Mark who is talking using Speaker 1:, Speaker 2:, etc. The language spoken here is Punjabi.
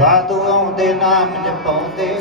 Speaker 1: ਸਾਧੂ ਆਉਂਦੇ ਨਾਮ ਜਪਾਉਂਦੇ